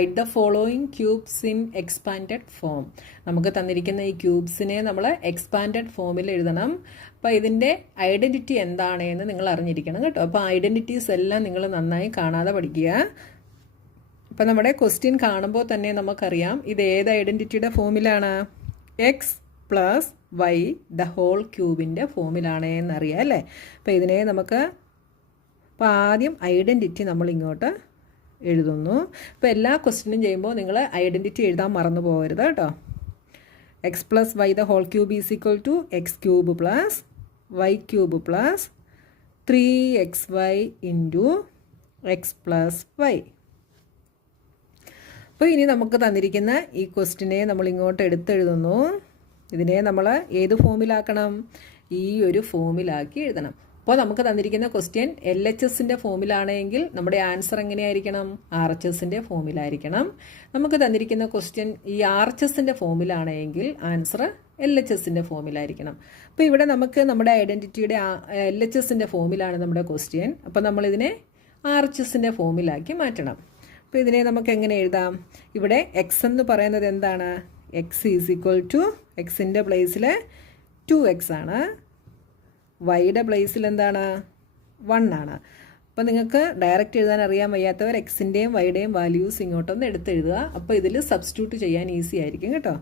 Write the following cubes in expanded form. നമുക്ക് തന്നിരിക്കുന്ന ഈ ക്യൂബ്സിനെ നമ്മൾ എക്സ്പാൻഡഡ് ഫോമിൽ എഴുതണം. അപ്പോൾ ഇതിൻ്റെ ഐഡൻറ്റിറ്റി എന്താണ് എന്ന് നിങ്ങൾ അറിഞ്ഞിരിക്കണം കേട്ടോ. അപ്പോൾ ഐഡൻറ്റിറ്റീസ് എല്ലാം നിങ്ങൾ നന്നായി കാണാതെ പഠിക്കുക. അപ്പോൾ നമ്മുടെ ക്വസ്റ്റ്യൻ കാണുമ്പോൾ തന്നെ നമുക്കറിയാം ഇത് ഏത് ഐഡൻറ്റിറ്റിയുടെ ഫോമിലാണ്. X plus Y the whole ക്യൂബിൻ്റെ ഫോമിലാണ് എന്നറിയാം അല്ലേ. അപ്പോൾ ഇതിനെ നമുക്ക് അപ്പോൾ ആദ്യം ഐഡൻറ്റിറ്റി നമ്മൾ ഇങ്ങോട്ട് എഴുതുന്നു. ഇപ്പോൾ എല്ലാ ക്വസ്റ്റ്യനും ചെയ്യുമ്പോൾ നിങ്ങൾ ഐഡൻറ്റിറ്റി എഴുതാൻ മറന്നു പോകരുത് കേട്ടോ. X plus Y the whole cube is equal to X cube plus Y cube plus 3xy into X plus Y. അപ്പോൾ ഇനി നമുക്ക് തന്നിരിക്കുന്ന ഈ ക്വസ്റ്റ്യനെ നമ്മൾ ഇങ്ങോട്ട് എടുത്തെഴുതുന്നു. ഇതിനെ നമ്മൾ ഏത് ഫോമിലാക്കണം? ഈ ഒരു ഫോമിലാക്കി എഴുതണം. അപ്പോൾ നമുക്ക് തന്നിരിക്കുന്ന ക്വസ്റ്റ്യൻ LHSൻ്റെ ഫോമിലാണെങ്കിൽ നമ്മുടെ ആൻസർ എങ്ങനെയായിരിക്കണം? RHSൻ്റെ ഫോമിലായിരിക്കണം. നമുക്ക് തന്നിരിക്കുന്ന ക്വസ്റ്റ്യൻ ഈ RHSൻ്റെ ഫോമിലാണെങ്കിൽ ആൻസർ LHSൻ്റെ ഫോമിലായിരിക്കണം. അപ്പോൾ ഇവിടെ നമുക്ക് നമ്മുടെ ഐഡൻറ്റിറ്റിയുടെ LHSൻ്റെ ഫോമിലാണ് നമ്മുടെ ക്വസ്റ്റ്യൻ. അപ്പോൾ നമ്മളിതിനെ RHSൻ്റെ ഫോമിലാക്കി മാറ്റണം. അപ്പോൾ ഇതിനെ നമുക്ക് എങ്ങനെ എഴുതാം? ഇവിടെ എക്സ് എന്ന് പറയുന്നത് എന്താണ്? എക്സ് ഈസ് ഈക്വൽ ടു എക്സിൻ്റെ പ്ലേസിൽ 2x ആണ്. വൈയുടെ പ്ലേസിൽ എന്താണ്? 1 ആണ്. അപ്പോൾ നിങ്ങൾക്ക് ഡയറക്റ്റ് എഴുതാൻ അറിയാൻ വയ്യാത്തവർ എക്സിൻ്റെയും വൈയുടെയും വാല്യൂസ് ഇങ്ങോട്ടൊന്ന് എടുത്തെഴുതുക. അപ്പോൾ ഇതിൽ സബ്സ്റ്റിറ്റ്യൂട്ട് ചെയ്യാൻ ഈസി ആയിരിക്കും കേട്ടോ.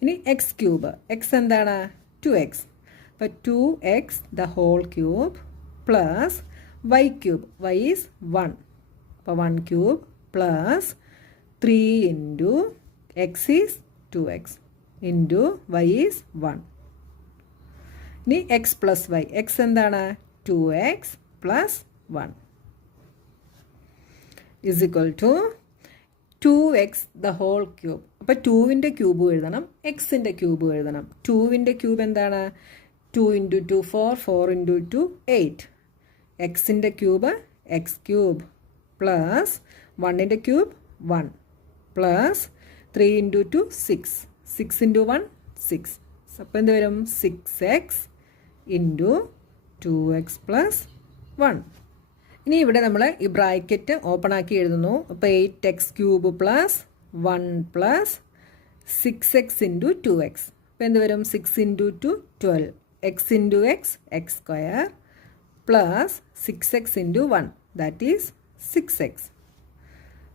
ഇനി എക്സ് ക്യൂബ്, എക്സ് എന്താണ്? 2x. അപ്പോൾ 2x the whole cube plus Y cube, Y is 1. അപ്പോൾ 1 cube plus 3 into X is 2x into Y is 1. ഇനി എക്സ് പ്ലസ് വൈ, എക്സ് എന്താണ്? 2x plus 1 is equal to 2x the whole cube. അപ്പോൾ 2വിൻ്റെ cube എഴുതണം, എക്സിൻ്റെ cube എഴുതണം. 2വിൻ്റെ cube എന്താണ്? 2 into 2 4, 4 into 2 8. എക്സിൻ്റെ ക്യൂബ് എക്സ് ക്യൂബ് പ്ലസ് 1ൻ്റെ ക്യൂബ് 1 പ്ലസ് 3 ഇൻറ്റു 2 6, 6 ഇൻറ്റു 1 6. അപ്പോൾ എന്ത് വരും? 6x into 2x plus 1. ഇനി ഇവിടെ നമ്മൾ ഈ ബ്രാക്കറ്റ് ഓപ്പൺ ആക്കി എഴുതുന്നു. അപ്പോൾ 8x cube plus 1 plus 6x into 2x. അപ്പോൾ എന്ത് വരും? 6 into 2 12, X into X X square plus 6x into 1 that is 6x.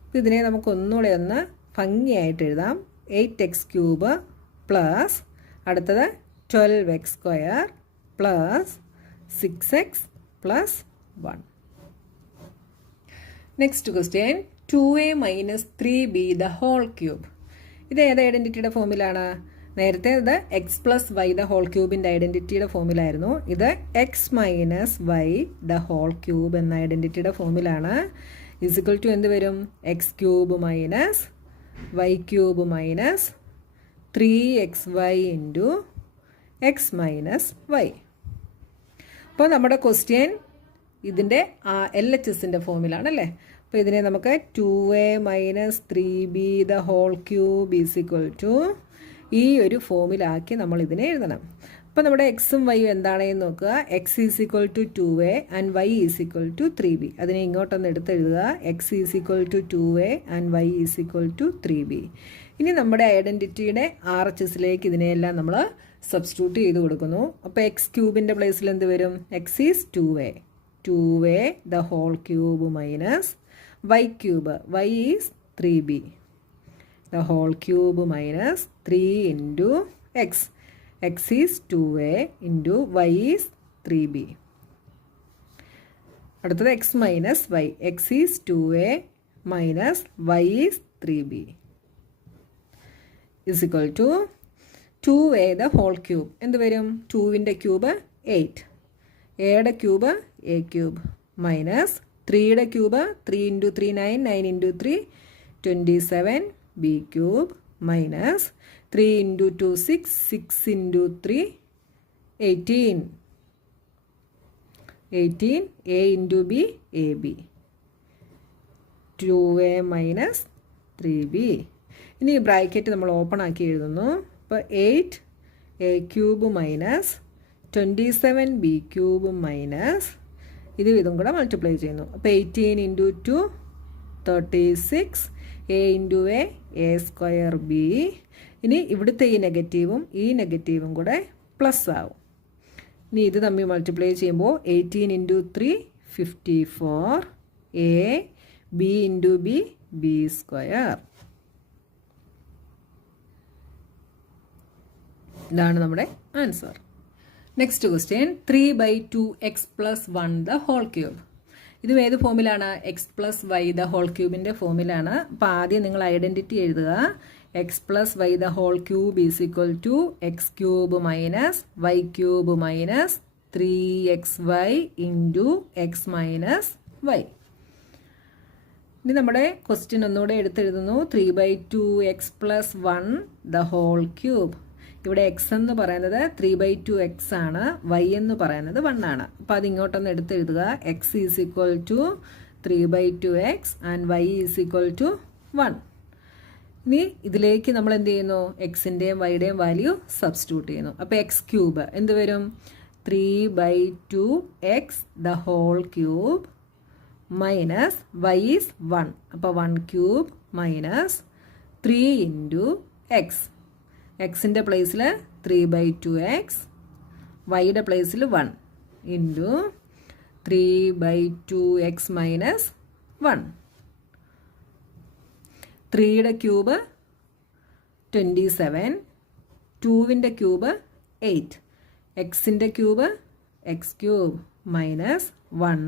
അപ്പോൾ ഇതിനെ നമുക്ക് ഒന്നുകൂടെ ഒന്ന് ഭംഗിയായിട്ട് എഴുതാം. 8x ക്യൂബ് പ്ലസ് അടുത്തത് 12x square plus 6x plus 1. Next question 2a minus 3b the whole cube. ഇത് ഏത് ഐഡൻറ്റിറ്റിയുടെ ഫോമിലാണ്? നേരത്തെ ഇത് X plus Y the whole ക്യൂബിൻ്റെ ഐഡൻറ്റിറ്റിയുടെ ഫോമിലായിരുന്നു. ഇത് X minus Y the whole cube എന്ന ഐഡൻറ്റിറ്റിയുടെ ഫോമിലാണ്. ഇസിക്വൽ ടു എന്ത് വരും? X cube minus Y cube minus 3xy into X minus Y. അപ്പോൾ നമ്മുടെ ക്വസ്റ്റ്യൻ ഇതിൻ്റെ LHSൻ്റെ ഫോമിലാണല്ലേ. അപ്പോൾ ഇതിനെ നമുക്ക് 2a minus 3b the whole cube is equal to ഈ ഒരു ഫോമിലാക്കി നമ്മൾ ഇതിനെ എഴുതണം. അപ്പോൾ നമ്മുടെ എക്സും വൈയും എന്താണെന്ന് നോക്കുക. X is equal to 2a and Y is equal to 3b. അതിനെ ഇങ്ങോട്ടൊന്ന് എടുത്തെഴുതുക. X is equal to 2a and Y is equal to 3b. ഇനി നമ്മുടെ ഐഡൻറ്റിറ്റിയുടെ RHSലേക്ക് ഇതിനെയെല്ലാം നമ്മൾ സബ്സ്റ്റിറ്റ്യൂട്ട് ചെയ്ത് കൊടുക്കുന്നു. അപ്പോൾ എക്സ് ക്യൂബിൻ്റെ പ്ലേസിൽ എന്ത് വരും? X is 2a the whole cube minus Y cube, Y is 3b the whole cube minus 3 into X, X is 2a into Y is 3b. അടുത്തത് X minus Y, X is 2a minus Y is 3b is equal to 2a the whole cube എന്ത് വരും? 2വിൻ്റെ cube 8, എയുടെ cube a cube minus 3യുടെ cube 3 into 3 9, 9 into 3 27 b cube minus 3 into 2 6, 6 into 3 18, 18 a into b ab 2a minus 3b. ഇനി ഈ bracket നമ്മൾ open ആക്കി എഴുതുന്നു. അപ്പോൾ 8a cube minus 27 b cube minus ഇതും കൂടെ മൾട്ടിപ്ലൈ ചെയ്യുന്നു. അപ്പോൾ 18 into 2 36 A into A square B. ഇനി ഇവിടുത്തെ ഈ നെഗറ്റീവും കൂടെ പ്ലസ് ആവും. ഇനി ഇത് തമ്മിൽ മൾട്ടിപ്ലൈ ചെയ്യുമ്പോൾ 18 into 3 54 A B into B square. ഇതാണ് നമ്മുടെ answer. Next question 3/2x + 1 the whole cube. ഇതും ഏത് ഫോമിലാണ്? X plus Y the whole ക്യൂബിൻ്റെ ഫോമിലാണ്. അപ്പോൾ ആദ്യം നിങ്ങൾ ഐഡൻറ്റിറ്റി എഴുതുക. X plus Y the whole cube is equal to X cube minus Y cube minus 3xy into X minus Y. ഇനി നമ്മുടെ ക്വസ്റ്റ്യൻ ഒന്നുകൂടെ എടുത്തെഴുതുന്നു. 3/2x + 1 the whole cube. ഇവിടെ എക്സ് എന്ന് പറയുന്നത് 3/2x ആണ്, വൈ എന്ന് പറയുന്നത് 1 ആണ്. അപ്പോൾ അതിങ്ങോട്ടൊന്ന് എടുത്തെഴുതുക. X is equal to 3/2x and Y is equal to 1. ഇനി ഇതിലേക്ക് നമ്മൾ എന്ത് ചെയ്യുന്നു? എക്സിൻ്റെയും വൈയുടെയും വാല്യൂ സബ്സ്റ്റിറ്റ്യൂട്ട് ചെയ്യുന്നു. അപ്പോൾ എക്സ് ക്യൂബ് എന്ത് വരും? 3/2x the whole cube minus Y is 1. അപ്പോൾ 1 ക്യൂബ് മൈനസ് 3 ഇൻറ്റു എക്സ്. എക്സിൻ്റെ പ്ലേസിൽ 3/2x, വൈയുടെ പ്ലേസിൽ 1 ഇൻറ്റു 3/2x മൈനസ് 1. 3യുടെ ക്യൂബ് 27, 2വിൻ്റെ ക്യൂബ് 8, എക്സിൻ്റെ cube X cube minus 1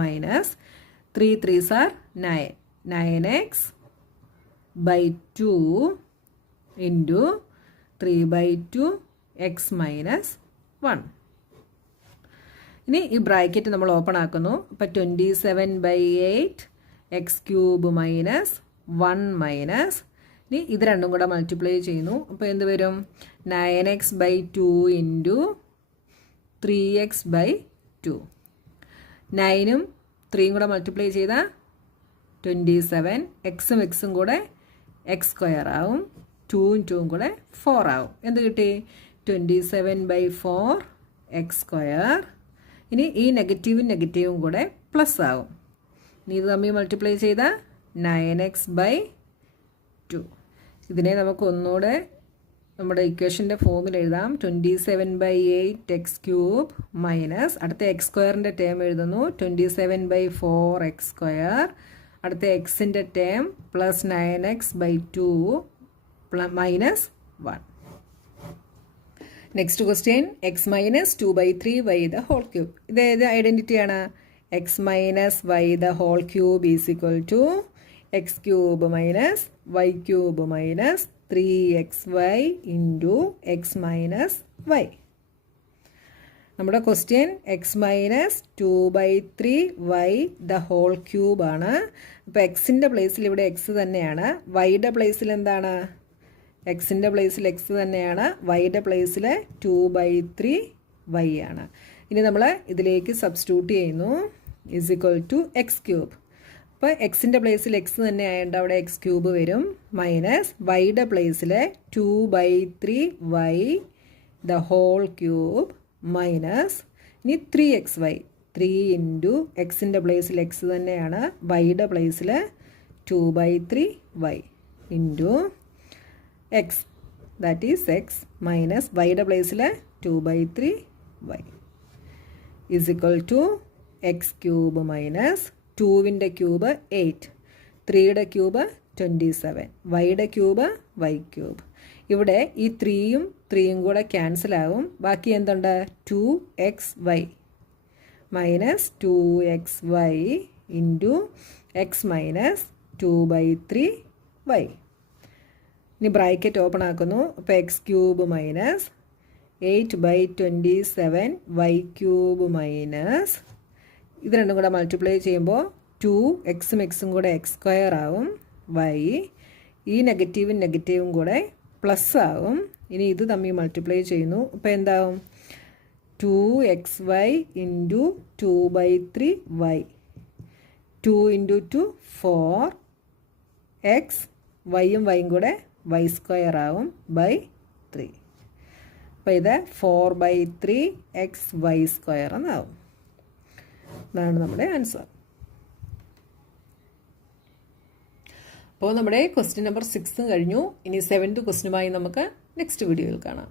minus 3 3s are 9, 9x/2 into 3/2x minus 1. ഇനി ഈ ബ്രാക്കറ്റ് നമ്മൾ ഓപ്പൺ ആക്കുന്നു. അപ്പോൾ 27/8 എക്സ് ക്യൂബ് മൈനസ് 1 മൈനസ്, ഇനി ഇത് രണ്ടും കൂടെ മൾട്ടിപ്ലൈ ചെയ്യുന്നു. അപ്പോൾ എന്ത് വരും? 9x/2 into 3x/2. 9ഉം 3യും കൂടെ മൾട്ടിപ്ലൈ ചെയ്താൽ 27, എക്സും എക്സും കൂടെ എക്സ് സ്ക്വയർ ആവും, 2ഉം 2ഉം കൂടെ 4 ആവും. എന്ത് കിട്ടി? 27/4 എക്സ് സ്ക്വയർ. ഇനി ഈ നെഗറ്റീവും കൂടെ പ്ലസ് ആവും. ഇനി ഇത് തമ്മിൽ മൾട്ടിപ്ലൈ ചെയ്താൽ 9x/2. ഇതിനെ നമുക്ക് ഒന്നുകൂടെ നമ്മുടെ ഇക്വേഷൻ്റെ ഫോമിൽ എഴുതാം. 27/8 എക്സ് ക്യൂബ് മൈനസ് അടുത്ത എക്സ് സ്ക്വയറിൻ്റെ ടേം എഴുതുന്നു 27/4 എക്സ് സ്ക്വയർ. അടുത്ത എക്സിൻ്റെ term plus 9x/2 minus 1. Next question X minus 2/3y the whole cube. ഇത് ഏത് ഐഡൻറ്റിറ്റിയാണ്? X minus Y the whole cube is equal to X cube minus Y cube minus 3xy into X minus Y. നമ്മുടെ question X minus 2/3y the whole cube ആണ്. അപ്പോൾ എക്സിൻ്റെ പ്ലേസിൽ ഇവിടെ X തന്നെയാണ്, വൈയുടെ പ്ലേസിൽ എന്താണ്? എക്സിൻ്റെ പ്ലേസിൽ എക്സ് തന്നെയാണ്, വൈയുടെ പ്ലേസിൽ 2/3y ആണ്. ഇനി നമ്മൾ ഇതിലേക്ക് സബ്സ്റ്റിറ്റ്യൂട്ട് ചെയ്യുന്നു. Is equal to X cube. അപ്പോൾ എക്സിൻ്റെ പ്ലേസിൽ എക്സ് തന്നെ ആയതുകൊണ്ട് അവിടെ എക്സ് ക്യൂബ് വരും, മൈനസ് വൈയുടെ പ്ലേസിൽ 2/3y the whole cube minus ഇനി 3xy, 3 ഇൻറ്റു എക്സിൻ്റെ പ്ലേസിൽ എക്സ് തന്നെയാണ്, വൈയുടെ പ്ലേസിൽ 2/3y into X, that is X minus വൈയുടെ പ്ലേസിൽ 2/3y is equal to X cube minus 2വിൻ്റെ ക്യൂബ് 8, 3യുടെ ക്യൂബ് 27, വൈയുടെ ക്യൂബ് വൈ ക്യൂബ്. ഇവിടെ ഈ 3യും കൂടെ ക്യാൻസൽ ആവും. ബാക്കി എന്തുണ്ട്? 2xy minus 2xy into X minus 2/3y. ഇനി ബ്രാക്കറ്റ് ഓപ്പൺ ആക്കുന്നു. അപ്പോൾ X cube minus 8/27 Y cube minus ഇത് രണ്ടും കൂടെ മൾട്ടിപ്ലൈ ചെയ്യുമ്പോൾ 2 എക്സും എക്സും കൂടെ എക്സ് സ്ക്വയർ ആവും, വൈ ഈ നെഗറ്റീവും കൂടെ പ്ലസ് ആവും. ഇനി ഇത് തമ്മിൽ മൾട്ടിപ്ലൈ ചെയ്യുന്നു. അപ്പോൾ എന്താവും? 2xy into 2/3y, 2 into 2 4x, വൈയും കൂടെ വൈ സ്ക്വയർ ആവും ബൈ 3. അപ്പോൾ ഇത് 4/3xy സ്ക്വയർ എന്നാവും. ഇതാണ് നമ്മുടെ ആൻസർ. അപ്പോൾ നമ്മുടെ ക്വസ്റ്റ്യൻ നമ്പർ 6 കഴിഞ്ഞു. ഇനി 7th ക്വസ്റ്റ്യനുമായി നമുക്ക് നെക്സ്റ്റ് വീഡിയോയിൽ കാണാം.